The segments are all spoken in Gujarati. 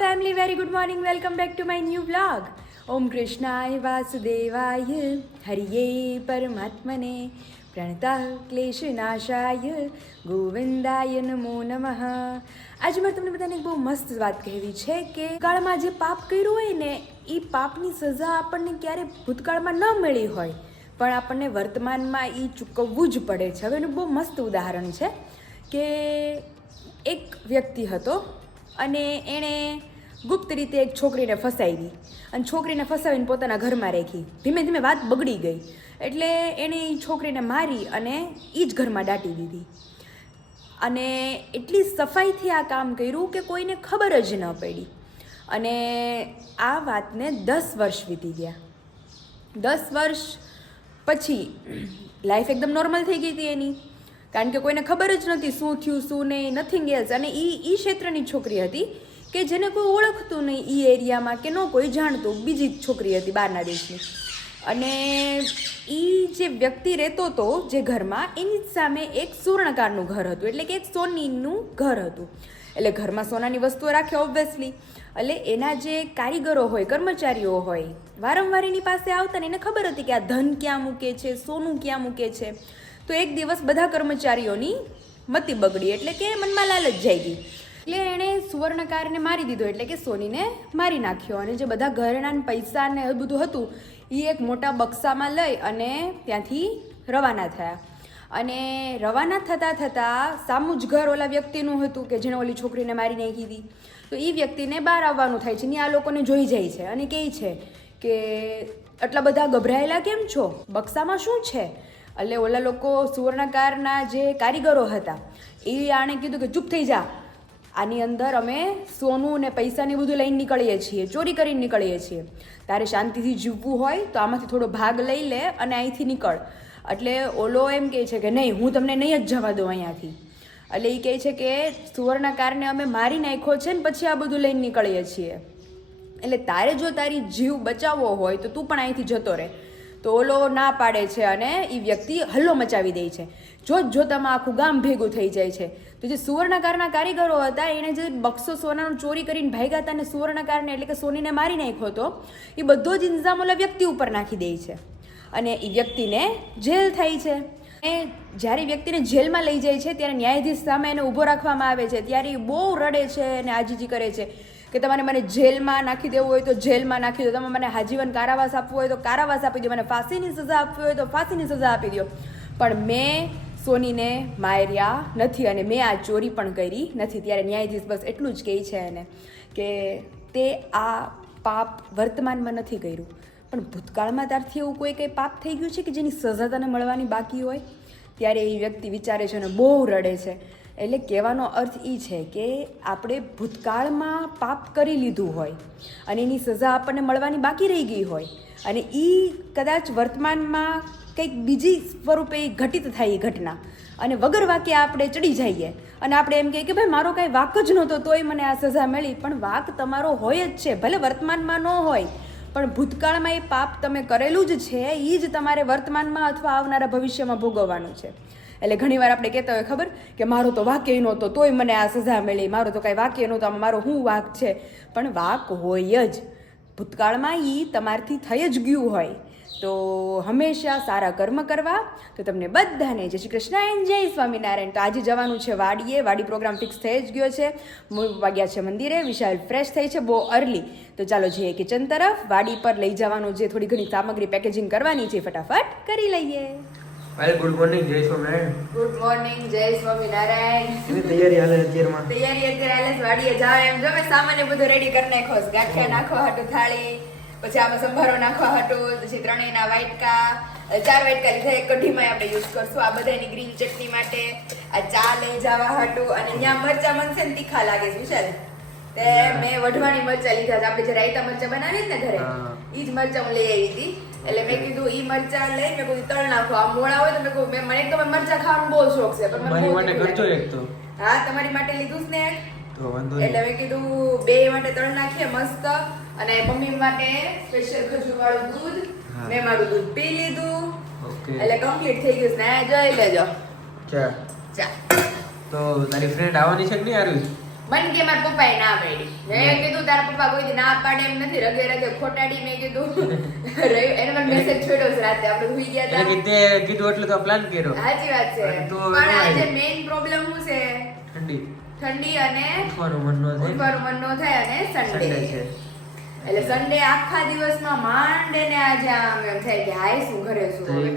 family, very good morning. Welcome back to my new vlog. Om Krishnaya Vasudevaya Hariye Paramatmane Pranatah Kleshanashaya Govindaya Namo Namaha. આજે મેં તમને બધાને એક બહુ મસ્ત વાત કહેવી છે કે ભૂતકાળમાં જે પાપ કર્યું હોય ને એ પાપની સજા આપણને ક્યારે ભૂતકાળમાં ન મળી હોય પણ આપણને વર્તમાનમાં એ ચૂકવવું જ પડે છે. હવે એનું બહુ મસ્ત ઉદાહરણ છે કે એક વ્યક્તિ હતો અને એણે ગુપ્ત રીતે એક છોકરીને ફસાવી અને છોકરીને ફસાવીને પોતાના ઘરમાં રાખી. ધીમે ધીમે વાત બગડી ગઈ એટલે એણે એ છોકરીને મારી અને એ જ ઘરમાં દાટી દીધી અને એટલી સફાઈથી આ કામ કર્યું કે કોઈને ખબર જ ન પડી. અને આ વાતને 10 વર્ષ વીતી ગયા. 10 વર્ષ પછી લાઈફ એકદમ નોર્મલ થઈ ગઈ હતી એની, કારણ કે કોઈને ખબર જ નથી શું થયું શું નહીં, નથિંગ એલ્સ. અને એ ક્ષેત્રની છોકરી હતી કે જેને કોઈ ઓળખતું નહીં એ એરિયામાં કે ન કોઈ જાણતું, બીજી છોકરી હતી બહારના દેશની. અને એ જે વ્યક્તિ રહેતો હતો જે ઘરમાં, એની જ સામે એક સુવર્ણકારનું ઘર હતું, એટલે કે એક સોનીનું ઘર હતું. એટલે ઘરમાં સોનાની વસ્તુઓ રાખે ઓબ્વિયસલી. એટલે એના જે કારીગરો હોય, કર્મચારીઓ હોય, વારંવાર એની પાસે આવતા ને એને ખબર હતી કે આ ધન ક્યાં મૂકે છે, સોનું ક્યાં મૂકે છે. તો એક દિવસ બધા કર્મચારીઓની મતિ બગડી, એટલે કે મનમાં લાલચ જાગી. એટલે એણે સુવર્ણકારને મારી દીધો, એટલે કે સોનીને મારી નાખ્યો. અને જે બધા ઘરના પૈસા ને એ બધું હતું એ એક મોટા બક્સામાં લઈ અને ત્યાંથી રવાના થયા. અને રવાના થતાં થતાં સામું જ ઘર ઓલા વ્યક્તિનું હતું કે જેણે ઓલી છોકરીને મારી નાખી હતી. તો એ વ્યક્તિને બહાર આવવાનું થાય છે ને આ લોકોને જોઈ જાય છે અને કહે છે કે આટલા બધા ગભરાયેલા કેમ છો, બક્સામાં શું છે? એટલે ઓલા લોકો સુવર્ણકારના જે કારીગરો હતા એ આણે કીધું કે ચૂપ થઈ જા, આની અંદર અમે સોનું ને પૈસાની બધું લઈને નીકળીએ છીએ, ચોરી કરીને નીકળીએ છીએ. તારે શાંતિથી જીવવું હોય તો આમાંથી થોડો ભાગ લઈ લે અને અહીંથી નીકળ. એટલે ઓલો એમ કહે છે કે નહીં, હું તમને નહીં જ જવા દઉં અહીંયાથી. એટલે એ કહે છે કે સુવર્ણકારને અમે મારી નાખ્યો છે ને પછી આ બધું લઈને નીકળીએ છીએ, એટલે તારે જો તારી જીવ બચાવવો હોય તો તું પણ અહીંથી જતો રહે. તો ઓલો ના પાડે છે અને એ વ્યક્તિ હલ્લો મચાવી દે છે. જોતામાં આખું ગામ ભેગું થઈ જાય છે. તો જે સુવર્ણકારના કારીગરો હતા એને જે બક્સો સોનાનું ચોરી કરીને ભાગ્યા હતા અને સુવર્ણકારને એટલે કે સોનીને મારી નાખ્યો હતો એ બધો જ ઇલ્ઝામ ઓલા વ્યક્તિ ઉપર નાખી દે છે અને એ વ્યક્તિને જેલ થાય છે. અને જ્યારે વ્યક્તિને જેલમાં લઈ જાય છે ત્યારે ન્યાયાધીશ સામે એને ઊભો રાખવામાં આવે છે ત્યારે એ બહુ રડે છે અને આજીજી કરે છે કે તમારે મને જેલમાં નાખી દેવું હોય તો જેલમાં નાખી દો, તમે મને આજીવન કારાવાસ આપવો હોય તો કારાવાસ આપી દો, મને ફાંસીની સજા આપવી હોય તો ફાંસીની સજા આપી દો, પણ મેં સોનીને માર્યા નથી અને મેં આ ચોરી પણ કરી નથી. ત્યારે ન્યાયાધીશ બસ એટલું જ કહે છે એને કે તે આ પાપ વર્તમાનમાં નથી કર્યું પણ ભૂતકાળમાં તારથી એવું કોઈ કંઈ પાપ થઈ ગયું છે કે જેની સજા તને મળવાની બાકી હોય. ત્યારે એ વ્યક્તિ વિચારે છે અને બહુ રડે છે. એટલે કહેવાનો અર્થ એ છે કે આપણે ભૂતકાળમાં પાપ કરી લીધું હોય અને એની સજા આપણને મળવાની બાકી રહી ગઈ હોય અને એ કદાચ વર્તમાનમાં કંઈક બીજી સ્વરૂપે ઘટિત થાય એ ઘટના અને વગર વાક્ય આપણે ચડી જઈએ અને આપણે એમ કહીએ કે ભાઈ મારો કાંઈ વાક જ નહોતો તોય મને આ સજા મળી. પણ વાક તમારો હોય જ છે, ભલે વર્તમાનમાં ન હોય પણ ભૂતકાળમાં એ પાપ તમે કરેલું જ છે, એ જ તમારે વર્તમાનમાં અથવા આવનારા ભવિષ્યમાં ભોગવવાનું છે. એટલે ઘણીવાર આપણે કહેતા હોય ખબર કે મારો તો વાક્ય નહોતો તોય મને આ સજા મળી, મારો તો કાંઈ વાક્ય નહોતો, આમાં મારો શું વાક છે? પણ વાક હોય જ, ભૂતકાળમાં એ તમારથી થઈ જ ગયું હોય. તો હંમેશા સારા કર્મ કરવા. તો તમને બધાને જય શ્રી કૃષ્ણ એન્ડ જય સ્વામિનારાયણ. તો આજે જવાનું છે વાડીએ, વાડી પ્રોગ્રામ ફિક્સ થઈ જ ગયો છે, વાગ્યા છે મંદિરે, વિશાલ ફ્રેશ થઈ છે બહુ અર્લી. તો ચાલો જઈએ કિચન તરફ. વાડી પર લઈ જવાનું જે થોડી ઘણી સામગ્રી પેકેજિંગ કરવાની છે ફટાફટ કરી લઈએ. ગુડ મોર્નિંગ, જય સ્વામિનારાયણ. ગુડ મોર્નિંગ, જય સ્વામિનારાયણ. એની તૈયારી હાલે અત્યારમાં. તૈયારી અત્યારે હાલે વાડીએ જાવ એમ જો મેં સામાન્ય બધું રેડી કરી નાખ્યો છે. ગાંઠિયા નાખવા હાટું થાળી, પછી આમાં સંભારો નાખવા હાટું, પછી ત્રણેયના વાટકા, 4 વાટકા લીધા, એક કઢીમાં આપણે યુઝ કરશું. આ બધાની ગ્રીન ચટણી માટે આ ચા લઈ જવા હાટું. અને ત્યાં મરચા મનસે ને તીખા લાગે છે વિશાલ, તે મેં વઢવાણી મરચા લીધા. આપણે જે રાયતા મરચા બનાવીએ ને ઘરે, ઈ જ મરચા હું લઈ આવી હતી. એટલે મેં કીધું ઈ મરચા લઈ મેં કીધું તળ નાખો, આ મોળા હોય તો મેં કહું મને એક તો મરચા ખાવાનો બહુ શોખ છે પણ મને મારી માટે કરજો એક તો. હા તમારી માટે લીધું ને તો વાંધો એટલે મેં કીધું બે માટે તળ નાખીએ મસ્ત. અને મમ્મી માટે સ્પેશિયલ ખજૂર વાળું દૂધ, મેં મારું દૂધ પી લીધું. ઓકે, એટલે કમ્પ્લીટ થઈ ગયું ને જોઈ લેજો. ચા ચા તો તારી ફ્રેન્ડ આવવાની છે કે નહીં? આવી મને કે મારા પપ્પાએ ના પાડી. મેં કીધું તારા પપ્પા કોઈ દી ના પાડે એમ નથી, રગે રગે ખોટાડી. મેં કીધું એને મને મેસેજ છોડ્યો છે રાતે, આપણે સુઈ ગયા હતા. એટલે કે તે કીધું એટલે તો પ્લાન કર્યો. સાચી વાત છે. અને તો પણ આજે મેઇન પ્રોબ્લેમ શું છે? ઠંડી અને ઉઠવાનું મન ન થાય. ઉઠવાનું મન ન થાય અને સન્ડે છે. એટલે સન્ડે આખા દિવસમાં માંડ ને આજે આમ એમ થાય કે હાય શું ઘરે શું તો હવે.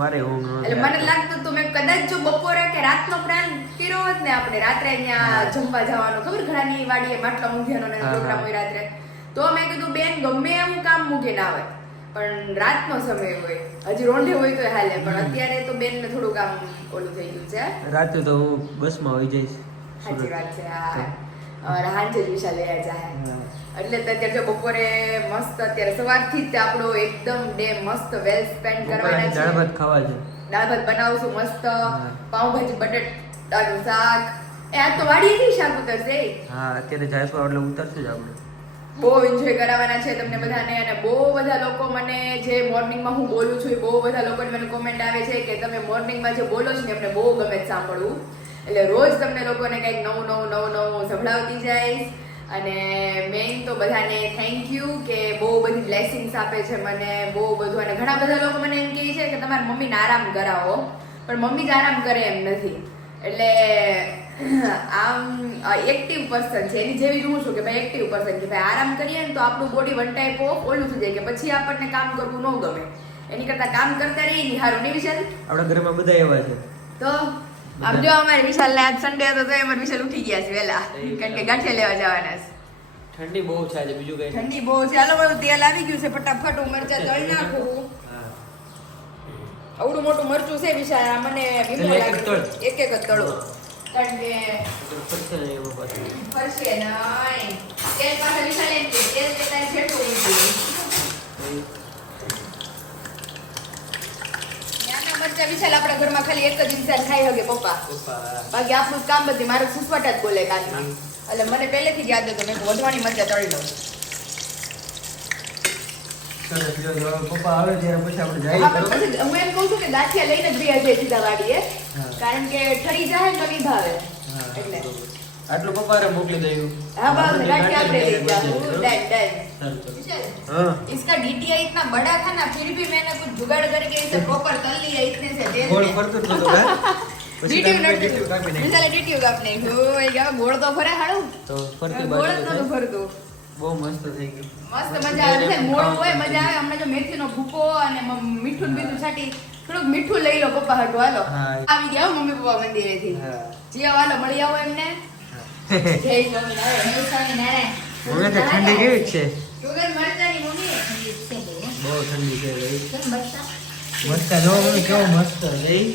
મારે ઊંઘ ન એટલે મને લાગતું તું મેં કદાચ જો બપોરે કે રાતનો પ્લાન કર્યો હોત ને, આપણે રાત્રે અહીંયા જમવા જવાનું, ખબર ઘણાની વાડીએ માટલા મૂક્યાનો ને પ્રોગ્રામ હોય રાત્રે, તો મેં કીધું બેન ગમે એવું કામ મૂકીને આવે, પણ રાતનો સમય હોય, હજી રોંઢે હોય તો હાલે, પણ અત્યારે તો બેન ને થોડું કામ ઓલું થઈ ગયું છે. રાતે તો હું બસમાં હોઈ જઈશ. સાચી વાત છે. હા, હાંજે જ વિશાલ લઈ જાય. એટલે તો અત્યારે જો બપોરે મસ્ત અત્યારે સવારથી જ આપણો એકદમ ડે મસ્ત વેલ સ્પેન્ડ કરવાના છે. દાળ ભાત ખાવા છે. દાળ ભાત બનાવશું મસ્ત, પાવભાજી બટેટાનું શાક. આ તો વાડીએથી શાક ઉતરશે. હા, અત્યારે જાયશું એટલે ઉતરશું જ આપણે. બહુ એન્જોય કરાવવાના છે તમને બધાને. અને બહુ બધા લોકો મને જે મોર્નિંગમાં હું બોલું છું, એ બહુ બધા લોકોની મને કોમેન્ટ આવે છે કે તમે મોર્નિંગમાં જે બોલો છો ને એમને બહુ ગમે છે સાંભળવું. એટલે રોજ તમને લોકોને કંઈક નવું સંભળાવતી જઈશ. અને મેઇન તો બધાને થેન્ક યુ કે બહુ બધી બ્લેસિંગ્સ આપે છે મને, બહુ બધું. અને ઘણા બધા લોકો મને એમ કહે છે કે તમારા મમ્મીને આરામ કરાવો, પણ મમ્મી જ આરામ કરે એમ નથી. એટલે આમ એક્ટિવ પર્સન છે, એની જેવી હું છું કે ભાઈ એક્ટિવ પર્સન છે. ભાઈ આરામ કરીએ ને તો આપણું બોડી વન ટાઈપ ઓફ ઓલું થઈ જાય કે પછી આપણને કામ કરવું ન ગમે. એની કરતા કામ કરતા રહીએ સારું નહીં વિશાલ? આપણા ઘરમાં બધા એવા છે. તો આમ જો અમારે વિશાલ ને આજ સન્ડે હતો તો અમારે વિશાલ ઉઠી ગયા છે વહેલા, કારણ કે ગાંઠિયા લેવા જવાના છે. ઠંડી બહુ છે આજે, બીજું કઈ ઠંડી બહુ છે. હાલો બધું તેલ આવી ગયું છે, ફટાફટ હું મરચા તળી નાખું. આવડું મોટું મરચું છે વિશાલ, આ મને વીમો લાગે છે. એક જ તળો, કારણ કે ફરશે નહીં. તેલ પાસે વિશાલ એમ કે તેલ દેતા છેટું ઊંચું. મરચા વિશાલ આપણા ઘરમાં ખાલી એક જ ઇન્સાન ખાઈ શકે, પપ્પા. બાકી આપણું કામ બધી મારે સુસવાટ જ બોલે કાનમાં. એટલે મને પહેલેથી જ યાદ હતું મેં વધવાની મરચા તળી લઉં. પપ્પા આવે ત્યારે પછી આપણે જઈએ. પછી હું એમ કહું છું કે ગાંઠિયા લઈને જ રહ્યા છે સીધા વાડીએ, કારણ કે ઠરી જાય તો નહીં ભાવે. એટલે આટલું પપ્પા મોકલી દઉં. हाँ बाबा गांठिया આપણે લઈ જાऊं डन डन. हाँ इसका डीटीआई इतना बड़ा था ना, फिर भी मैंने कुछ जुगाड़ करके इसे प्रॉपर तल लिया इतने से तेल गोल में. फरતું જ નતું હે. પછી તમે ડીટીયુ કાપી નાખી. मिसाले डीटीयू कापने हो गया गोड़ तो फरे हाडू તો ફરતી गोड़ બાજુ तो फरતું બહુ મસ્ત થઈ ગયું. મસ્ત મજા આવે છે. મોળું હોય મજા આવે. હમણાં જો મેથીનો ભૂકો અને મીઠું બીજું છાટી થોડુંક મીઠું લઈ લો પપ્પા હાટુ. હાલો હા. આવી ગયા મમ્મી પપ્પા મંદિરેથી. હા. જીયા વાલો મળી આવો એમને. જય સ્વામિનારાયણ. જય સ્વામિનારાયણ. મને તો ઠંડી કેવી છે? સુગર મરચાની મમ્મી બહુ ઠંડી છે ભાઈ. કેમ મરચા મસ્ત જો મને કેવો મસ્ત રહી.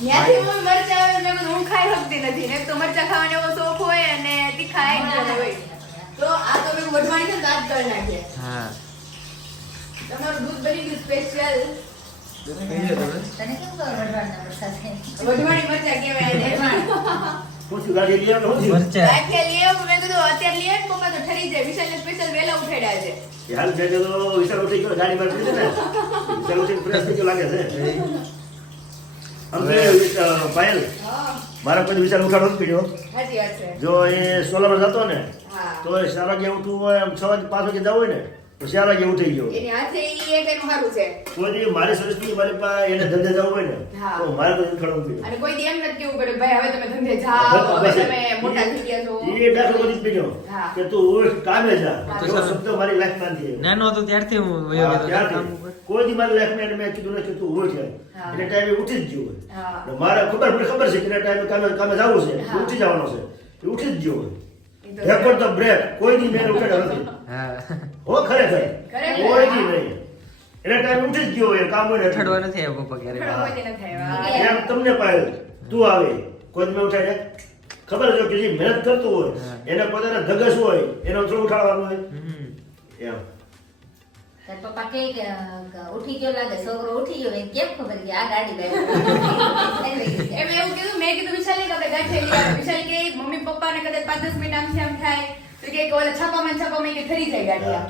ત્યાંથી મમ્મી મરચા આવે મેં કીધું હું ખાઈ શકતી નથી. ને એક તો મરચા ખાવાનો એવો શોખ હોય અને તીખા એકદમ હોય. તો આ તો મેં વઢવાની છે ને તો આજ કરી નાખીએ. હા. તમારું દૂધ બની ગયું સ્પેશિયલ. પીજો તમે. તને કેમ ખબર વઢવાના મરચાં છે? વઢવાની મરચા કહેવાય એને. પૂછ્યું ગાડી લઈ આવો ને મરચા. ગાંઠિયા લઈ આવો. મેં કીધું અત્યારે લઈ આવ પપ્પા તો ઠરી જાય. વિશાલને સ્પેશિયલ વહેલા ઉઠાડ્યા છે. હાલ છે તો વિશાલ ઉઠી ગયો ગાડી માં પડી છે ને વિશાલ ઉઠી ફ્રેશ થઈ ગયો લાગે છે આમ તો પાયલ હા મારા કોઈ વિશાલ ઉઠાડો જ પીડ્યો સાચી વાત છે. જો એ સોલામાં જતો ને હા તો એ 4 વાગે ઉઠવું હોય આમ 6 વાગે 5 વાગે જવું હોય ને તો 4 વાગે ઉઠી ગયો એની હાથે ઈ એક એનું સારું છે. કોઈ દી મારી સર્વિસની મારી પાસે એને ધંધે જવું હોય ને હા. તો મારે કોઈ ઉઠાડવું પીડ્યો અને કોઈ દી એમ નથી કેવું પડે ભાઈ હવે તમે ધંધે જાઓ, હવે તમે મોટા થઈ ગયા છો. એ દાખલો બધી પીડ્યો હા. કે તું ઉઠ કામે જા હા. તો શબ્દ મારી લાઈફમાં નથી આવ્યો. નાનો હતો ત્યારથી હું વયો હા, ગયો હતો ત્યારથી. કામ ઉપર. કોઈ દી મારી લાઈફમાં એને મેં કીધું નથી કે તું ઉઠ એમ. હા. એટલે ટાઈમે ઉઠી જ ગયો હોય. હા એટલે મારે ખબર છે કે એના ટાઈમે કામે જવું છે હા. ઉઠી જવાનો છે એ ઉઠી જ ગયો હોય. ઈ તો રેકોર્ડ ધ બ્રેક કોઈ દી મેં ઉઠાડ્યો નથી હા. હો ખરેખર ખરેખર. કોઈ દી નહીં એના ટાઈમે ઉઠી જ ગયો હોય કામ હોય ને એટલે. ઉઠાડવા નથી આવ્યો પપ્પા ક્યારે. ખડો કોઈ દી નથી આવ્યા. એમ તમને પાડે તું આવે કોઈ દી મેં ઉઠાડે ખબર છે કે જે મહેનત કરતો હોય હા. એને પોતાના ધગસ હોય એને થોડું ઉઠાડવાનું હોય હમ. એમ તાર પપ્પા કહે કે ઉઠી ગયો લાગે છોકરો ઉઠી ગયો. એને કેમ ખબર કે આ ગાડી એમ એવું કીધું મેં કીધું વિશાલે કે આપણે ગાંઠિયા લઈ આવો. વિશાલ કે મમ્મી પપ્પાને કદાચ 5-10 મિનિટ આમથી આમ થાય તો કે ઓલા છાપામાં કે ઠરી જાય ગાંઠિયા.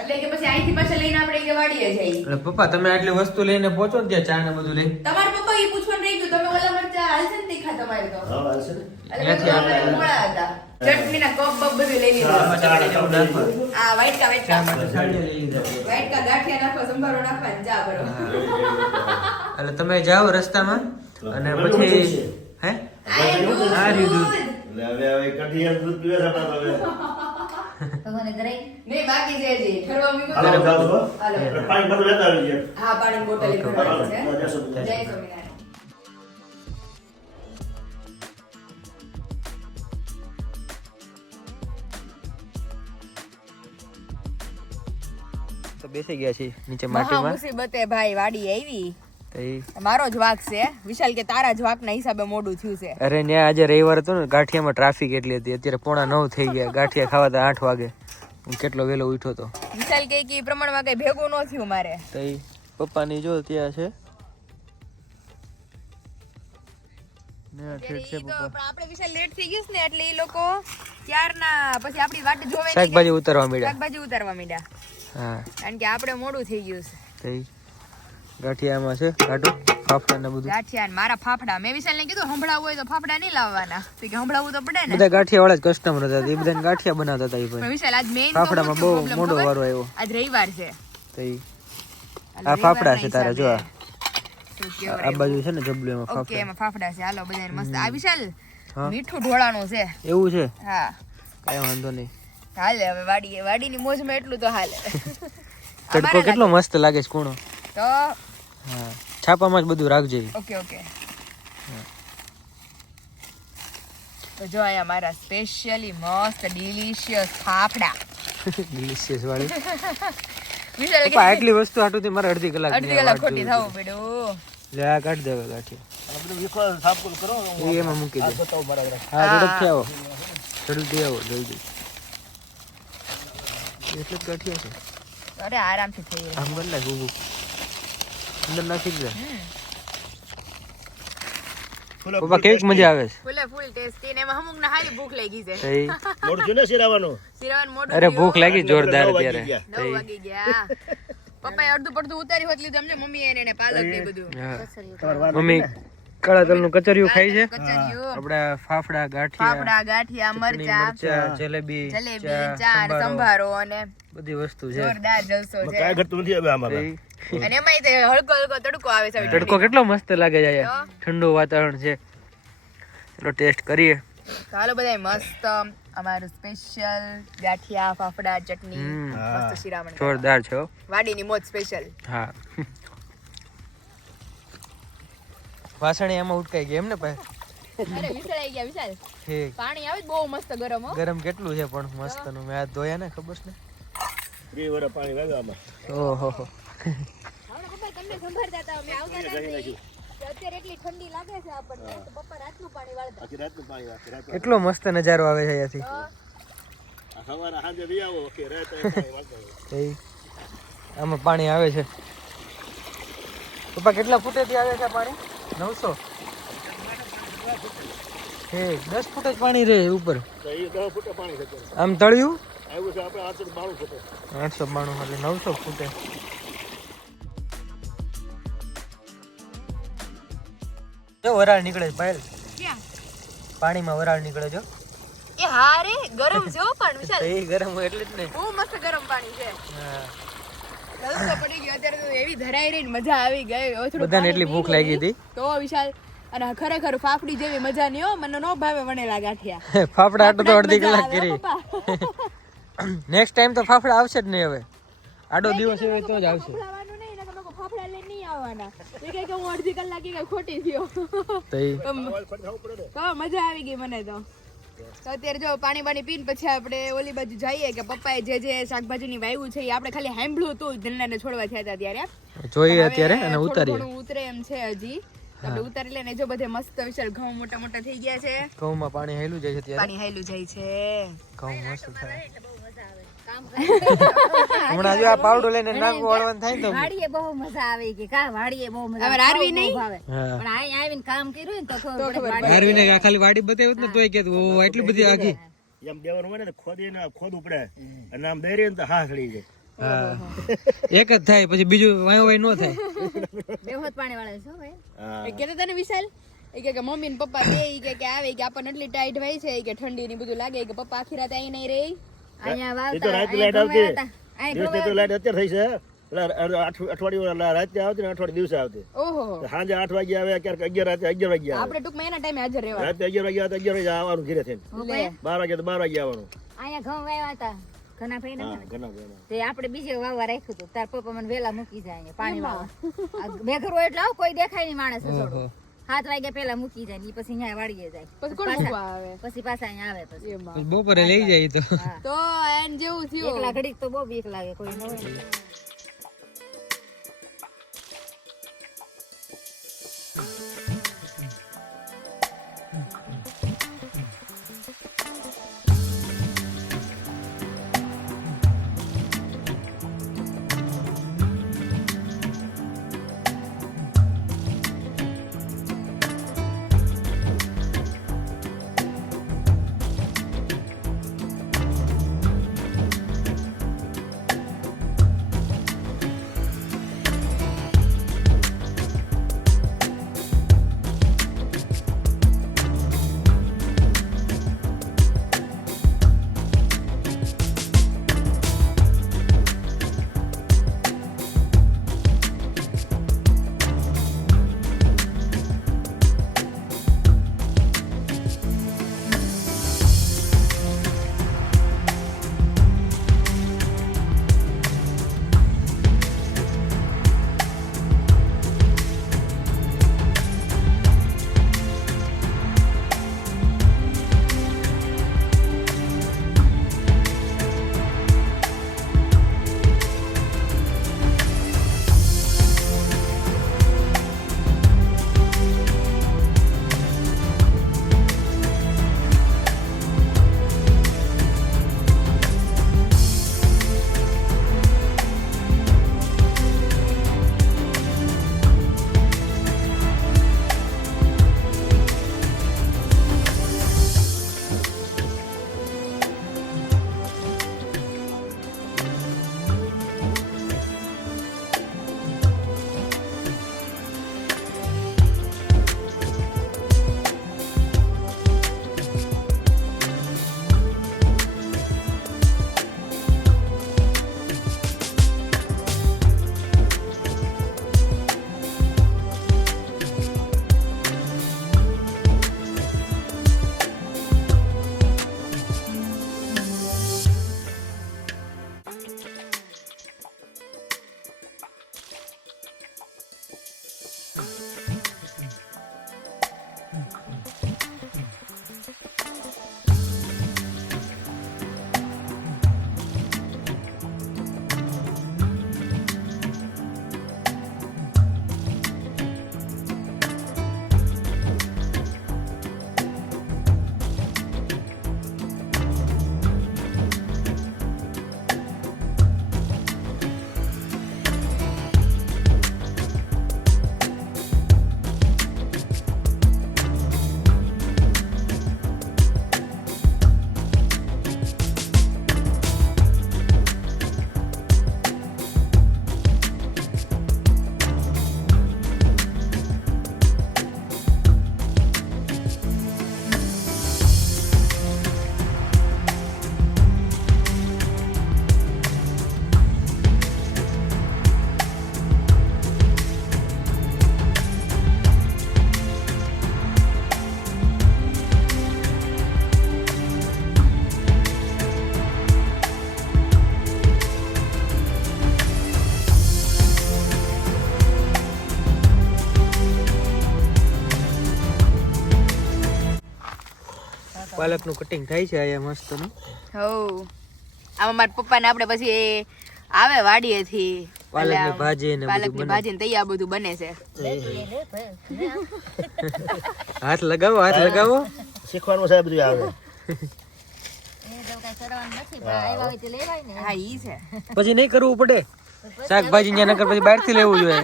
એટલે કે પછી અહીંથી પાછા લઈને આપણે કે વાડીએ જઈએ. એટલે પપ્પા તમે આટલી વસ્તુ લઈને પહોંચો ને ત્યાં ચા ને બધું લઈ. તમારા પપ્પા એ પૂછવાનું રહી ગયું તમે ઓલા મરચા હાલશે ને તીખા તમારે તો. હા હાલશે ને એટલે મેં કીધું અમારે મોળા હતા. ચટણીના કપ બપ બધું લઈ લીધું. આમાં ચટણી જેવું નાખવાનું. આ વાટકા વાટકા આમાં સાંજે લઈ લીધા. વાટકા ગાંઠિયા નાખો, સંભારો નાખો ને ચા કરો. એટલે તમે જાઓ રસ્તામાં અને પછી હે આ રીધું હવે કઢિયા દૂધ પીવે છે આપણે હવે. ભગવાને કરાઈ નહીં બાકી છે હજી. ઠરવા મૂક્યું હાલો છે. જાઓ છો. હાલો. પાણી બધું લેતા આવી ગયા. હા પાણી બોટલ એક ભરવાની છે. જય સ્વામિનારાયણ. જય સ્વામિનારાયણ. તો બેસી ગયા છીએ નીચે મહા માટીમાં. મુસીબતે ભાઈ વાડી આવી. તો ઈ મારો જ વાક છે વિશાલ કે તારા જ વાકના હિસાબે મોડું થયું છે. અરે ત્યાં આજે રવિવાર હતો ને ગાંઠિયામાં ટ્રાફિક એટલી હતી. અત્યારે 9:30 થઈ ગયા. ગાંઠિયા ખાવા તો 8 વાગે. હું કેટલો વહેલો ઉઠ્યો તો. વિશાલ કે ઈ પ્રમાણમાં કઈ ભેગું ન થયું મારે. તો ઈ પપ્પાની જો ત્યાં છે ને ઠીક છે ઈ તો પપ્પા. પણ આપણે વિશાલ લેટ થઈ ગયું છે ને એટલે ઈ લોકો ત્યારના પછી આપણી વાટ જોવે નહીં કે શાકભાજી ઉતારવા માંડ્યા. શાકભાજી ઉતારવા માંડ્યા. હા કારણ કે આપણે મોડું થઈ ગયું છે. તો ઈ ગાંઠિયામાં છે કાઢો ફાફડા ને બધું. ગાંઠિયા ને મારા ફાફડા. મેં વિશાલને કીધું હંભળાવું હોય તો ફાફડા નહીં લાવવાના. તો કે હંભળાવું તો પડે ને. બધા ગાંઠિયા વાળા જ કસ્ટમર હતા. એ બધાને ગાંઠિયા બનાવતા હતા. એ પણ ભાઈ વિશાલ આજ મેઇન ફાફડામાં બહુ મોટો વારો આવ્યો. આજ રવિવાર છે. તો ઈ આ ફાફડા છે તારા જો આ તું કેવો આ બાજુ છે ને જબલું એમાં ઓકે ફાફડા. એમાં ફાફડા છે. હાલો બધાને મસ્ત. આ વિશાલ હા. મીઠું ઢોળાનું છે. એવું છે હા કઈ વાંધો નહીં. હાલે હવે વાડીની મોજમાં એટલું તો હાલે. તડકો કેટલો મસ્ત લાગે છે કૂણો. તો હા છાપામાં જ બધું રાખજે. Okay okay. તો જો અહીંયા મારા સ્પેશિયલી મસ્ત ડિલિશિયસ ફાફડા. ડિલિશિયસ વાળી. વિશાલ કે પપ્પા આટલી વસ્તુ હાટુથી મારે અડધી કલાક અડધી કલાક ખોટી થવું પડ્યું. લે આ કાઢ દેવે ગાંઠિયા. આ બધું વિખો સાફ કરો. એ એમાં મૂકી દે. બતાવો બરાબર. હા ઝડપથી આવો જલ્દી આવો જલ્દી. એટલે જ ગાંઠિયા છે. અરે આરામથી થઈ જાય. આમ બદલાય ઊભું અંદર નાખી દે. પપ્પા કેવી મજા આવે છે. ફૂલે ફૂલ ટેસ્ટી ને એમાં અમુક ને હારી ભૂખ લાગી છે. તઈ મોઢું છે ને શિરાવાનું. સિરાવાનું મોઢું અરે થયું. ભૂખ લાગી જોરદાર નવ વાગી અત્યારે. ગયા. 9 વાગી ગયા. પપ્પાએ અડધું પડધું ઉતારી હોત લીધું. અમને મમ્મી એને પાલક ને બધું હા. મમ્મી કાળા તલનું કચરિયું ખાઈ છે. કચરિયું, આપડા ફાફડા ગાંઠિયા ફાફડા, ગાંઠિયા, મરચા, મરચા જલેબી જલેબી, ચા અને સંભારો અને બધી વસ્તુ છે. જોરદાર જલસો છે. કાંઈ ઘટતું નથી હવે આમાં. તઈ અને એમાંય તે હલકો હલકો તડકો આવે છે. તડકો કેટલો મસ્ત લાગે છે અહીંયા. ઠંડુ વાતાવરણ છે. ચલો ટેસ્ટ કરીએ. તો હાલો બધાય મસ્ત અમારું સ્પેશિયલ ગાંઠિયા, ફાફડા, ચટણી, મસ્ત શિરામણ. જોરદાર છે હો. વાડીની મોજ સ્પેશિયલ. હા વાસણે એમાં ઉટકાઈ ગયા એમ ને ભાઈ. અરે વિશાલ આવી ગયા વિશાલ. ઠીક. પાણી આવે બહુ મસ્ત ગરમ હો. ગરમ કેટલું છે પણ મસ્ત નું. મેં હાથ ધોયા ને ખબર છે ને. 3 વર્ષ પાણી વાગ્યા આમાં. ઓહો હમણાં પપ્પા તમને સંભાળતા હતા. અમે આવતા હતા ને કે અત્યારે એટલી ઠંડી લાગે છે આપણને તો પપ્પા રાતનું પાણી વાળતા. આખી રાતનું પાણી વાગે. રાત કેટલો મસ્ત નજારો આવે છે અહીંયાથી. તો આ સવારે સાંજે વી આવો કે રાત પાણી વાગતા હોય. તઈ આમાં પાણી આવે છે. પપ્પા કેટલા ફૂટેથી આવે છે આ પાણી? 900. ઠીક 10 ફૂટ જ પાણી રહે ઉપર. તો એ 10 ફૂટ પાણી છે અત્યારે. આમ તળિયું આવ્યું છે આપણે 892 ફૂટ. 892 એટલે 900 ફૂટે. જો વરાળ નીકળે છે પાયલ. ક્યાં? પાણીમાં વરાળ નીકળે જો. એ હા રે ગરમ છે હો પણ વિશાલ. એ ગરમ હોય એટલે જ ને. બહુ મસ્ત ગરમ પાણી છે. હા જલસો પડી ગયો અત્યારે તો એવી ધરાઈ રહી ને મજા આવી ગઈ. હવે થોડું બધાને પાણી એટલી પી ભૂખ લઈએ. લાગી હતી. તો વિશાલ અને ખરેખર ફાફડી જેવી મજા નહીં હો. મને નો ભાવે વણેલા ગાંઠિયા. ફાફડા આટો તો અડધી મજા કલાક આવે હો કરી. પપ્પા. નેક્સ્ટ ટાઈમ તો ફાફડા આવશે જ નહીં હવે. આડો દિવસ હોય તો જ આવશે. ફાફડાવાનું નહીં, નકર લોકો ફાફડા લઈને નહીં આવવાના. એ કહે કે હું અડધી કલાક કે ખોટી થયો. તો ઈ તો મજા આવી ગઈ મને તો. તો અત્યારે જો પાણી બાણી પીને પછી આપણે ઓલી બાજુ જઈએ કે પપ્પાએ જે જે શાકભાજીની વાવ્યું છે એ આપણે ખાલી સાંભળ્યું હતું ધનલાને છોડવા થયા હતા ત્યારે. જોઈએ હવે અત્યારે અને થોડું ઉતારીએ. ઘણું ઉતરે એમ છે હજી. તો આપણે ઉતારી લઈને જો બધે મસ્ત વિશાલ ઘઉં મોટા મોટા થઈ ગયા છે. ઘઉંમાં પાણી હેલું જાય છે ત્યારે. પાણી હાયલું જાય છે. ઘઉં મસ્ત થાય. હમણાં જો આ પાવડું લઈને નાખવું વાળવાનું થાય ને તો વાડીએ બહુ મજા આવે કે કા વાડીએ બહુ મજા હવે રારવી નહીં? ભાવે હા. પણ અહીં આવીને કામ કર્યું ને તો ખબર પડે વાડી આરવીને આ ખાલી વાડી બતાવ્યું ને તોય કહેતું ઓ એટલી બધી આખી. એમ દેવાનું હોય ને ખોદીને ખોદવું પડે અને આમ દઈ ને તો હા સડી જાય. હા એક જ થાય પછી બીજું વાય વાય ન થાય. બેહોત પાણી વાળા છો ભાઈ હા. કહેતા હતા ને વિશાલ એ કે મમ્મી ને પપ્પા બે ઈ કે આવે કે આપણને એટલી ટાઈટ હોય છે કે ઠંડી ની બધું લાગે કે પપ્પા આખી રાત અહીં નહીં રહે. અહીંયા એ તો રાત લાઈટ આવતી દિવસે તો લાઈટ અત્યારે થઈ છે અઠવાડિયું રાતે આવતી ને અઠવાડિયું દિવસે આવતી ઓહો સાંજે 8 વાગે આવે ક્યારેક 11 રાતે 11 વાગે આવે આપણે ટૂંકમાં એના ટાઈમે હાજર રહેવા. રાતે 11 વાગે આવે તો 11 વાગે આવવાનું ઘરે થઈને 12 વાગે તો 12 વાગે આવવાનું અહીંયા ઘઉં વાવ્યા હતા ઘણા ભાઈ હા નથી ઘણા તે આપણે બીજે વાવવા રાખ્યું હતું તાર પપ્પા મને વેલા મૂકી જાય અહીંયા પાણી વાળવા મેઘર હોય એટલે આવ કોઈ દેખાય નહીં માણસ છોડો 7 વાગ્યા પહેલા મૂકી જાય ને ઈ પછી અહીંયા વાળીએ જાય પછી કોણ મૂકવા આવે પછી પાછા અહીંયા આવે પછી એમાં બપોરે લઈ જાય તો તો એન જેવું થયું. એકલા ઘડીક તો બહુ બીક લાગે કોઈ ન હોય ને. પાલકનું કટિંગ થાય છે અહીંયા મસ્ત નું. હો આમાં મારા પપ્પા ને આપણે પછી આવે વાડીએથી પાલકની ભાજી ને બધું પાલકની બને. ભાજી ને તૈયાર બધું બને છે. હાથ લગાવો હાથ લગાવો. શીખવાનું સાહેબ બધું આવે હા ઈ છે. પછી નહીં કરવું પડે શાકભાજી ત્યાં નકર પછી બહાર થી લેવું જોઈએ.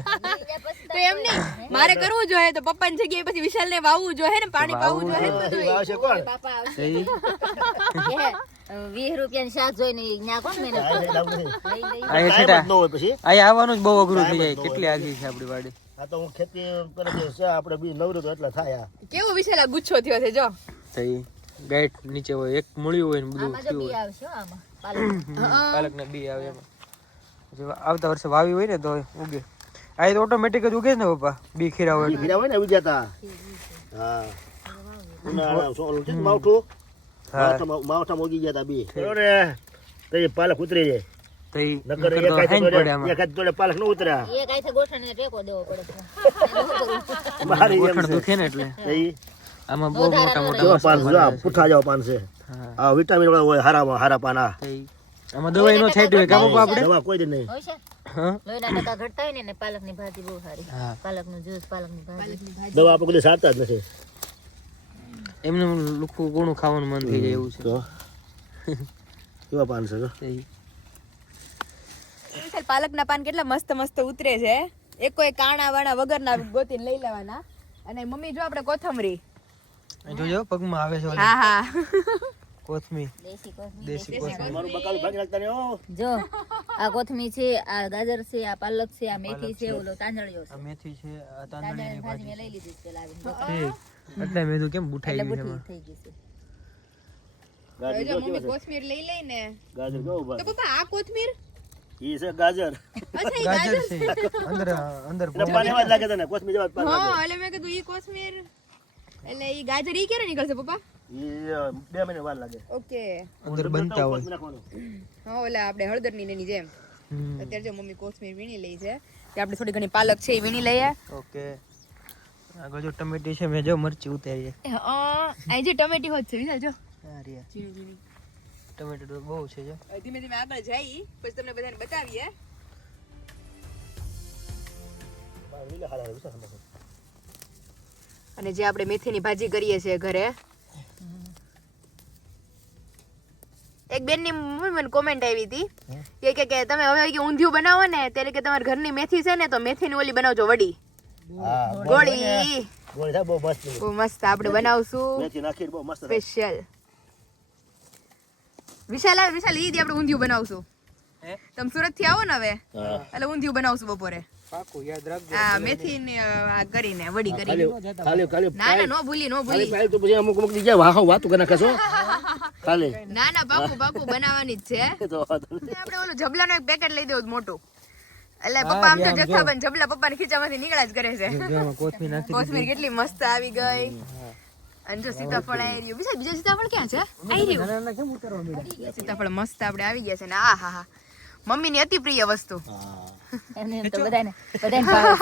તો એમ નહીં મારે કરવું જોઈએ તો પપ્પાની જગ્યાએ પછી વિશાલ ને વાવવું જોઈએ ને પાણી પાવું જોઈએ ને બધું. આવશે કોણ બાપા આવશે 20 રૂપિયાની શાક જોઈને ન્યા કોણ મહેનત કરે? લઈ લઈ અહીંયા ટાઈમ જ ન હોય પછી અહીંયા આવવાનું જ બહુ અઘરું થઈ જાય. કેટલી આગી છે આપણી વાડી. આ તો હું ખેતી કરે છે આપણે બી નવરું તો એટલે થાય આ કેવો વિશાલ ગુચ્છો થયો છે જો. તો ઈ ગાંઠ નીચે હોય, એક મૂળ્યું હોય ને બધું આમાં જો થયું બી હોય. આવશે હો આમાં પાલક પાલકના બી આવે એમાં. પછી આવતા વર્ષે વાવી હોય ને તો ઉગે. આ તો ઓટોમેટિક જ ઉગે ને પપ્પા, બી ખીરા હોય એટલે. હીરા હોય ને ઉઈ જતા હા ઉનાળા સોલું છે ને માવઠું માવઠામાં ઉગી ગયા તા બી અરે તો એ પાલક ઉતરી જાય તો ઈ નકર નકર તો હેંગ પડે આમાં. એક હાથ જોડે પાલક ન ઉતર્યા એક આઈથે ગોઠણને ટેકો દેવો પડે છે. મારી એમ ગોઠણ છે દુખે ને એટલે ઈ આમાં બહુ મોટા મોટા જેવા પાન જો આ પુઠ્ઠા જેવા પાન છે હા. આ વિટામિન વાળા હોય હારા પાન આ તો ઈ આમાં દવાઈ નો છાંટી હોય કા પપ્પા આપણે? દવા કોઈ દી નહીં હોય છે હા લોહીના ટકા ઘટતા હોય ને પાલકની ભાજી બહુ સારી. હા. પાલકનું જ્યુસ, પાલકની ભાજી. દવા આપણે કોઈ સારતા જ નથી એમને લુખું ગુણું ખાવાનું મન થઈ જાય એવું છે. તો કેવા પાન છે જો તો ઈ વિશાલ પાલકના પાન કેટલા મસ્ત મસ્ત ઉતરે છે. એક કોઈ કાણા વાણા વગરના ગોતીને લઈ લેવાના. અને મમ્મી જો આપણે કોથમરી. અહીં જોજો પગમાં આવે છે ઓલી હા હા કોથમી, દેશી કોથમીર. દેશી કોથમી. મારું બકાલું ભાગી નાખતા ને હો જો આ કોથમીર છે, આ ગાજર છે, આ પાલક છે, આ મેથી છે, ઓલો તાંદળિયો આ છે. મેથી છે, આ તાંદળિયાની તાંદળિયાની ભાજી ભાજી મેં લઈ લીધી છે પેલા આવીને. ઠીક. એટલે મેં કીધું કેમ બુઠાઈ એટલે ગયું છે બુઠી એમાં. થઈ ગઈ છે. ગાજર જો જો મમ્મી કેવા છે કોથમીર લઈ લઈને. ગાજર કેવું તો ભાઈ પપ્પા આ કોથમીર? ઈ છે ગાજર અચ્છા ઈ ગાજર ગાજર છે અંદર અંદર એટલે પાન એવા જ લાગે તને કોથમીર જેવા જ પાન લાગે હા એટલે મેં કીધું ઈ કોથમીર એટલે ઈ ગાજર ઈ ક્યારે નીકળશે પપ્પા? ઈ 2 મહિને વાર લાગે ઓકે. અંદર બનતા હોય. કોથમીર નાખવાનું હા ઓલા આપણે હળદરની ને એની જેમ. હમ. અત્યારે જો મમ્મી કોથમીર વીણી લઈ છે. તે આપણે થોડી ઘણી પાલક છે એ વીણી લઈએ. ઓકે. આગળ જો ટમેટી છે, મેં જો મરચી ઉતારી છે. આ જે ટમેટી હોત છે વિચાર જો. આ રહ્યા. ઝીણી ઝીણી. ટમેટો તો બહુ છે જો. ધીમે ધીમે આગળ જઈ પછી તમને બધાને બતાવીએ. લીલા હાલા વિશે સમજો અને જે આપણે મેથીની ભાજી કરીએ છીએ ઘરે. એક બેનની મને કોમેન્ટ આવી હતી કે તમે હવે કે ઊંધિયું બનાવો ને ત્યારે કે તમારા ઘરની મેથી છે ને તો મેથીની ઓલી બનાવજો વડી હા ગોળી. ગોળી થાય બહુ મસ્ત બહુ મસ્ત આપણે બનાવશું મેથી નાખી બહુ મસ્ત થાય. સ્પેશિયલ. વિશાલ ઈ દી આપણે ઊંધિયું બનાવશું. હે? તમે સુરત થી આવો ને હવે હા એટલે ઊંધિયું બનાવશું બપોરે. પાકું યાદ રાખજો. આ મેથી ને આ કરીને વડી કરીને. ખાલી ના ના નો ભૂલી ખાલી પાઈ તો પછી અમુક જગ્યાએ વાતું કરી નાખે છો ખાલી ના ના પાકું બનાવવાની જ છે. તો આપણે ઓલું જબલાનું એક પેકેટ લઈ દેવું મોટું. એટલે પપ્પા આમ તો જથ્થાબંધ જબલા પપ્પાની ખીચામાંથી નીકળ્યા જ કરે છે. જો આમાં કોથમીર નાખી કોથમીર કેટલી મસ્ત આવી ગઈ. અને જો સીતાફળ આવી રહ્યું. બીજા સીતાફળ ક્યાં છે? આવી રહ્યું. નાના કેમ ઉતારવા મળ્યા? સીતાફળ મસ્ત આપણે આવી ગયા છે ને આ હા મમ્મીની અતિ પ્રિય વસ્તુ. એમને એમ તો બધાને ભાવે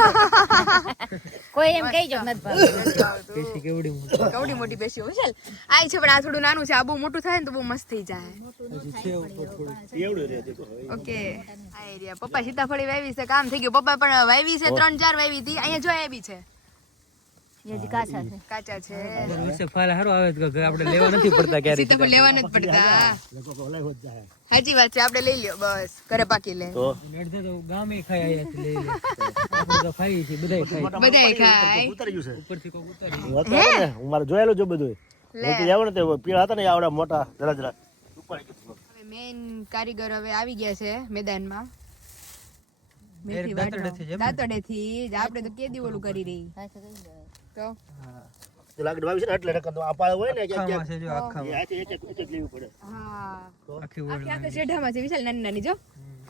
છે. કોઈ એમ કહી જો નથી ભાવતું. પેશી કેવડી મોટી. કવડી મોટી પેશીઓ વિશાલ આઈ છે પણ આ થોડું નાનું છે. આ બહુ મોટું થાય ને તો બહુ મસ્ત થઈ જાય. હજી છે ઉપર થોડું. એવડું રહે છે ઓકે આ એરિયા પપ્પા સીતાફળી વાવી છે કામ થઈ ગયું. પપ્પા પણ વાવી છે 3-4 વાવી હતી. અહીંયા જો આવી છે એ હજી કાચા છે. કાચા છે. દર વર્ષે ફાલ હારો આવે છે કે આપણે લેવા નથી પડતા ક્યારે. સીતાફળ લેવા નથી પડતા. લોકો ઓલાય હોત જાય સાચી વાત છે. આપણે લઈ લ્યો બસ ઘરે પાકી લે. તો નડધે તો ગામે ખાય અહીંયાથી લઈ લે. આપણે તો ખાઈએ છીએ બધાય ખાય. બધાય ખાય. ઉતરી ગયું છે ઉપરથી કોક ઉતારી. હું હતો ને હું મારે જોયેલું જો બધું લે. હું તો જાવ ને તે પીળા હતા ને આવડા મોટા જરા ઉપાડી ગયું હવે મેઇન કારીગર હવે આવી ગયા છે મેદાનમાં. Direct દાંતરડેથી જ એમ ને? દાંતરડેથી જ. આપણે તો કેદી ઓલું કરી રહી કાચા કહી દેવાય. તો હા. તો લાકડી વાવી છે ને એટલે નકર તો આ પાળ હોય ને આખામાં છે જો આખામાં. આથી એક લેવી પડે હા આખી ઓળ. આખી આખી શેઢામાં છે વિશાલ નાની નાની જો.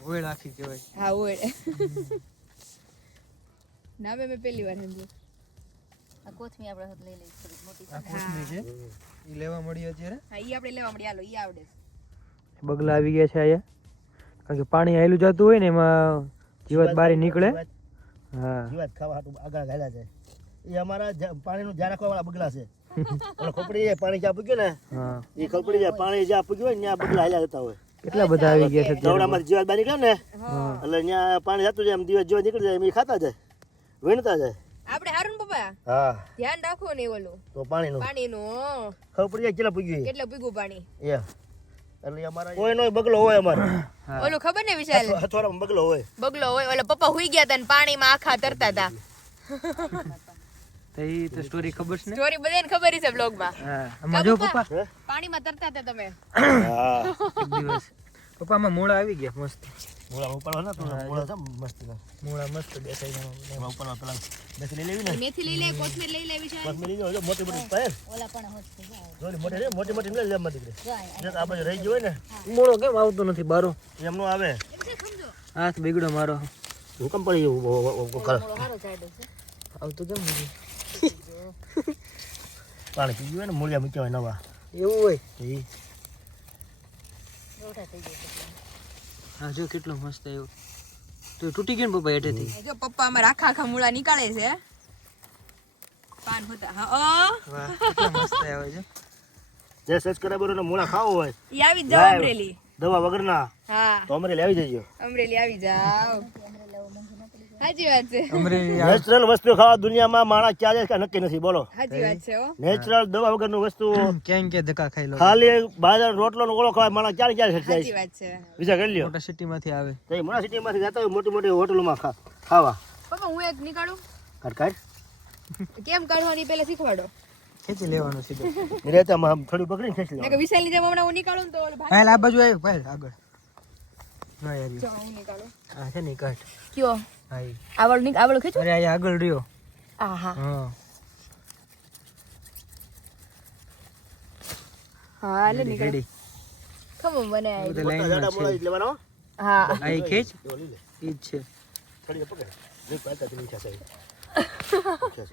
ઓળ આખી કહેવાય. હા ઓળ નામે મેં પહેલી વાર સમજ્યું. આ કોથમીર આપણે હાથ લઈ લઈએ થોડીક મોટી આ કોથમીર છે. ઈ લેવા મળી અત્યારે. હા ઈ આપણે લેવા મળી. હાલો ઈ આવડે છે. બગલા આવી ગયા છે અહીંયા. કારણ કે પાણી આયેલું જતું હોય ને એમાં જીવાત બારી નીકળે. હા. જીવાત ખાવા હાટુ આગળ ઘાલ્યા છે એ અમારા પાણીનું ધ્યાન રાખવા વાળા બગલા છે ઓલો ખોપડી જાય પાણી જ્યાં પૂગ્યું ને હા. એ ખોપડી જાય પાણી જ્યાં પૂગ્યું હોય ને ત્યાં બગલા હાલ્યા જતા હોય કેટલા બધા આવી ગયા છે અત્યારે. દવડામાં જીવાત બહાર નીકળે ને હા. એટલે ત્યાં પાણી જતું જાય એમ દિવસ જીવાત નીકળી જાય એમ એ ખાતા જાય વીણતા જાય આપણે હારું ને પપ્પા હા ધ્યાન રાખો ને ઓલું તો પાણીનું પાણીનું. ખબર જાય કેટલા પૂગ્યું કેટલું પીગું પાણી. એ એટલે અમારા કોઈનો બગલો હોય અમારે ઓલું ખબર ને વિશાલ હથવાડામાં બગલો હોય બગલો હોય. ઓલા પપ્પા હુઈ ગયા હતા ને પાણીમાં આખા તરતા હતા. તો ઈ તો સ્ટોરી ખબર છે ને. સ્ટોરી બધાને ખબર છે બ્લોગમાં. હા. આમાં જો પપ્પા હે? પાણીમાં તરતા હતા તમે. હા એક દિવસ પપ્પા આમાં મૂળા આવી ગયા મસ્ત. મૂળા ઉપાડવાના તો મૂળા છે મસ્ત છે. મૂળા મસ્ત દેખાય છે. એમાં ઉપાડવા પેલા મેથી લઈ લેવી ને. મેથી લઈ લે, કોથમીર લઈ લેવી છે. કોથમીર લઈ લો મોટી મોટી પાયલ. ઓલા પણ હોત છે જાય. જોલી મોટી મોટી લઈ લે માં દીકરી. જાય જે આ બાજુ રહી ગયો હોય ને મૂળો કેમ આવતો નથી બારો? એમનો આવે. સમજો હાથ બગડ્યો મારો. હુકમ પડી ગયો મોળો હારો ચાડ્યો છે. આવતો કેમ નથી? પાણી પી ગયું ને મૂળિયા મૂક્યા હોય નવા. એવું હોય? એ રોટા થઈ ગયો છે. હા જો કેટલો મસ્ત આવ્યો. તો એ તૂટી ગયો ને પપ્પા હેઠેથી. જો પપ્પા અમારા આખા આખા મૂળા નીકાળે છે પાન હોતા. હા વાહ કેટલો મસ્ત આવ્યો છે. જે સર્ચ કરાવ્યો ને મૂળા ખાવું હોય ઈ આવી જ જાવ અમરેલી. દવા વગરના હા તો અમરેલી આવી જજો. અમરેલી આવી જાવ. સાચી વાત છે. અમરેલી નેચરલ વસ્તુ ખાવા દુનિયામાં માણસ ક્યાં જાય કે નક્કી નથી બોલો. સાચી વાત છે હો. નેચરલ દવા વગરનું વસ્તુ ક્યાં કે ધક્કા ખાઈ લો. ખાલી બાજર રોટલો નો ગોળો ખાવા માણસ ક્યાં ક્યાં સાચી જાય વાત છે. વિચાર કરી લ્યો. મોટા સિટીમાંથી આવે. તો એ મોટા સિટીમાંથી જતા હોય મોટી મોટી હોટલોમાં ખાવા પપ્પા હું એક નીકાળું. કાઢ કેમ કાઢવાની પહેલા શીખવાડો. ખેંચી લેવાનું સીધો. રેતામાં થોડી પકડીને ખેંચી ને લેવાનું. કે વિશાલની જેમ હમણાં હું નીકાળું ને તો ઓલો ભાઈ હાલ આ બાજુ આવ્યો ભાઈ આગળ. ના યાર જો હું નીકાળું. આ છે ને કાઢ. કયો હા ઈ. આવડું ખેંચો. અરે આ આગળ રહ્યો. આ હા હા હા લે નીકળ. રેડી. ખબર મને આવી. બધે મોટા જાડા મોળા લાઈનમાં જ લેવાનો. હા છે. આ ઈ ખેંચ. જો લઈ લે. ઈ જ છે. થોડી પકડ. જે પાતા તેની ઈચ્છા છે.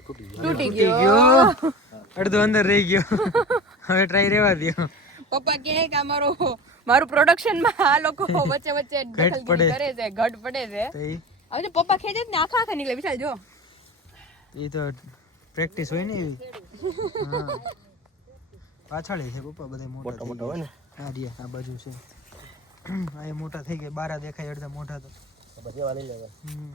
તૂટી તૂટી ગયો. ગયો. અડધો અંદર રહી ગયો. હવે ટ્રાય રેવા દ્યો. પપ્પા કહે કે મારું પ્રોડક્શન માં આ લોકો વચ્ચે વચ્ચે ઘટ પડે. દખલગીરી કરે છે, ઘટ પડે છે. તો ઈ હવે જો પપ્પા ખેંચે જ ને આખા આખા નીકળે. વિશાલ જો ઈ તો પ્રેક્ટિસ હોય ને એવી. હા પાછળ છે પપ્પા બધા મોટા મોટા થઈ મોટા હોય ગયા. ને આ રહ્યા આ બાજુ છે. આ એ મોટા થઈ ગયા. બારા દેખાય અડધા મોટા તો. તો પછી એવા લઈ લેવા. હમ.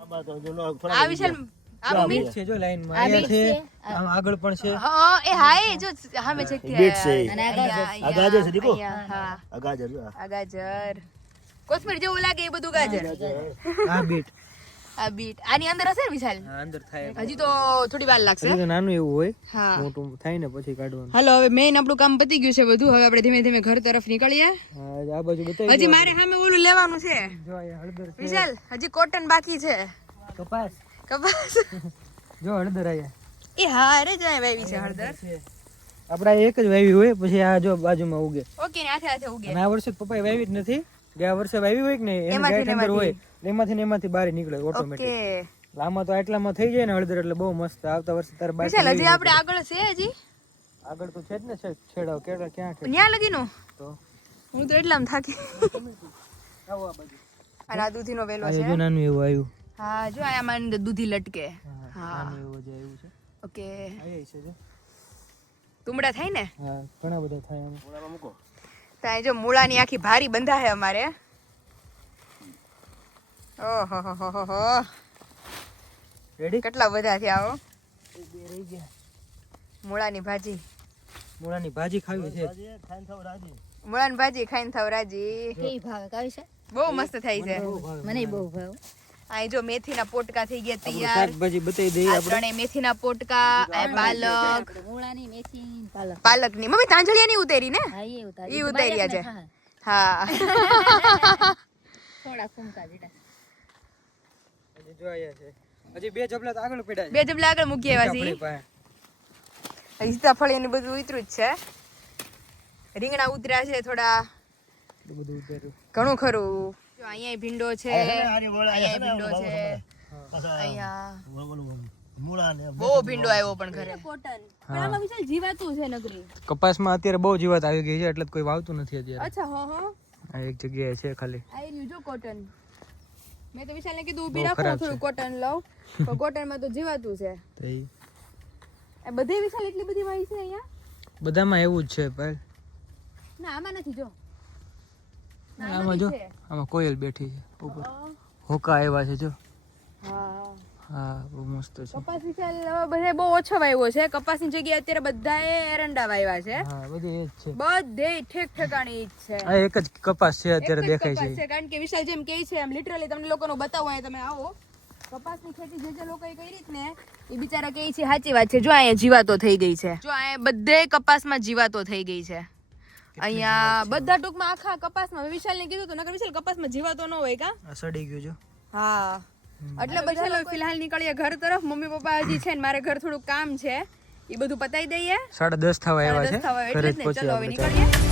આમાં તો જો નો આ વિશાલ આ મમ્મી છે જો લાઈન માં આ અહીંયા બીટ છે. છે. આમ આગળ પણ છે. હા એ હા એ જો સામે છે બીટ છે. અને આ ગાજર. આ ગાજર છે દીકો. હા આ ગાજર જો આ. આ ગાજર કોથમીર જેવું લાગે એ બધું ગાજર. આ બીટ. આ બીટ આની અંદર હશે ને વિશાલ? હા અંદર થાય. હજી તો થોડી વાર લાગશે. હજી તો નાનું એવું હોય. હા મોટું થાય ને પછી કાઢવાનું. હાલો હવે મેઇન આપણું કામ પતી ગયું છે બધું. હવે આપણે ધીમે ધીમે ઘર તરફ નીકળીએ. હા આ બાજુ બતાવી હજી મારે સામે ઓલું લેવાનું છે જો અહીંયા હળદર છે. વિશાલ. હજી કોટન બાકી છે. કપાસ. કપાસ જો હળદર આયા. એ હા રે જાય વાવી છે હળદર. આપડા એક જ વાવી હોય પછી આ જો બાજુમાં ઉગે. ઓકે ને હાથે હાથે ઉગે. અને આ વર્ષે પપ્પાએ વાવી જ નથી. ગયા વર્ષે વાવી હોય કે ને એની એમાંથી ગાંઠ અંદર હોય એમાંથી ને એમાંથી બહાર નીકળે ઓકે ઓટોમેટિક. આમાં તો આટલામાં થઈ જાય ને હળદર એટલે બહુ મસ્ત. આવતા વર્ષે તારે બાર વિશાલ હજી આપણે આગળ છે હજી આગળ તો છે જ ને છેડાવ કેટલા ક્યાં છે ન્યા લગીનું. તો હું તો એટલામાં થાકી. આવો આ બાજુ. અને આ દૂધીનો વેલો આ છે. જો નાનું એવું આવ્યું. હા જો આમાં અંદર દૂધી લટકે. હા નાનું એવું જે આવ્યું છે. ઓકે આયા છે જો. તુમડા થાય ને હા ઘણા બધા થાય આમાં. મૂળામાં મૂકો. ત્યાં જો મૂળાની આખી ભારી બંધા છે અમારે. ઓહો હો હો હો રેડી. કેટલા બધા થયા હો. બે રહી ગયા. મૂળાની ભાજી. મૂળાની ભાજી ખાવી છે. આજે ખાઈને થાવ રાજી. મૂળાની ભાજી ખાઈને થાવ રાજી. કેવી ભાવે કાવી છે? બહુ મસ્ત થાય છે. મને બહુ ભાવે. આ જો મેથીના પોટકા થઈ ગયા આપણું તૈયાર. શાકભાજી બતાવી દઈએ આ આપણે. ત્રણેય મેથીના પોટકા, આ પાલક, મૂળાની મેથી પાલક. પાલકની મમ્મી તાંજળિયા ની ઉતેરી ને? હા એ ઉતારી. ઈ ઉતાર્યા છે. હા. હા થોડા ફૂમકા જેટા. હજી જો આયા છે. હજી બે જબલા તો આગળ પડ્યા છે. બે જબલા આગળ મૂકી આવ્યા આપણી છીએ. પાસે. સીતાફળ એની બધું ઉતર્યું જ છે. રીંગણા ઉતર્યા છે થોડા. એટલું બધું ઉતાર્યું. ઘણું ખરું. જો અહીંયા ભીંડો છે, આની વડા અહીંયા છે ને, ભીંડો છે, પાછા અહીંયા ઓલું મૂળા ને બહુ ભીંડો આવ્યો પણ ઘરે. કપાસમાં અત્યારે બહુ જીવાત આવી ગઈ છે એટલે તો કોઈ વાવતું નથી અત્યારે. અચ્છા હા હા આ એક જગ્યાએ છે ખાલી. આ રહ્યું જો કોટન. મેં તો વિશાલને કીધું ઊભી બહુ રાખો ખરાબ થોડું છે. કોટન લઉં પણ કોટનમાં તો જીવાતું છે. તો ઈ આ બધે વિશાલ એટલી બધી વાવી છે અહીંયા? બધામાં એવું જ છે ભાઈ. ના આમાં નથી જો. ના, આમાં જો છે. આમાં કોયલ બેઠી છે ઉપર. હોકા આવ્યા છે જો. હા હા બહુ મસ્ત છે. કપાસ વિશાલ હવે બધે બહુ ઓછો વાવ્યો છે. કપાસની જગ્યાએ અત્યારે બધાએ એરંડા વાવ્યા છે. હા બધી એ જ છે. બધે ઠેક ઠેકાણી ઈ જ છે. આ એક જ કપાસ છે અત્યારે એક જ દેખાય કપાસ છે. છે કારણ કે વિશાલ જેમ કહે છે એમ લિટરલી તમને લોકોનો બતાવો અહીંયા તમે આવો. કપાસની ખેતી જે લોકોએ કરી જ ને એ બિચારા કહે છે સાચી વાત છે. જો અહીંયા જીવાતો થઈ ગઈ છે, જો અહીંયા બધે કપાસમાં જીવાતો થઈ ગઈ છે. અહીંયા બધા ટૂંકમાં આખા કપાસમાં વિશાલને કીધું તો નકર વિશાલ કપાસમાં જીવાતો ન હોય કા? સડી ગયું જો. હા એટલે બધા ફિલહાલ નીકળીએ ઘર તરફ. મમ્મી પપ્પા હજી છે ને મારે ઘર થોડું કામ છે, એ બધું પતાવી દઈએ. 10:30 થવા આવ્યા છે. એટલે જ ને, ચલો હવે નીકળીએ.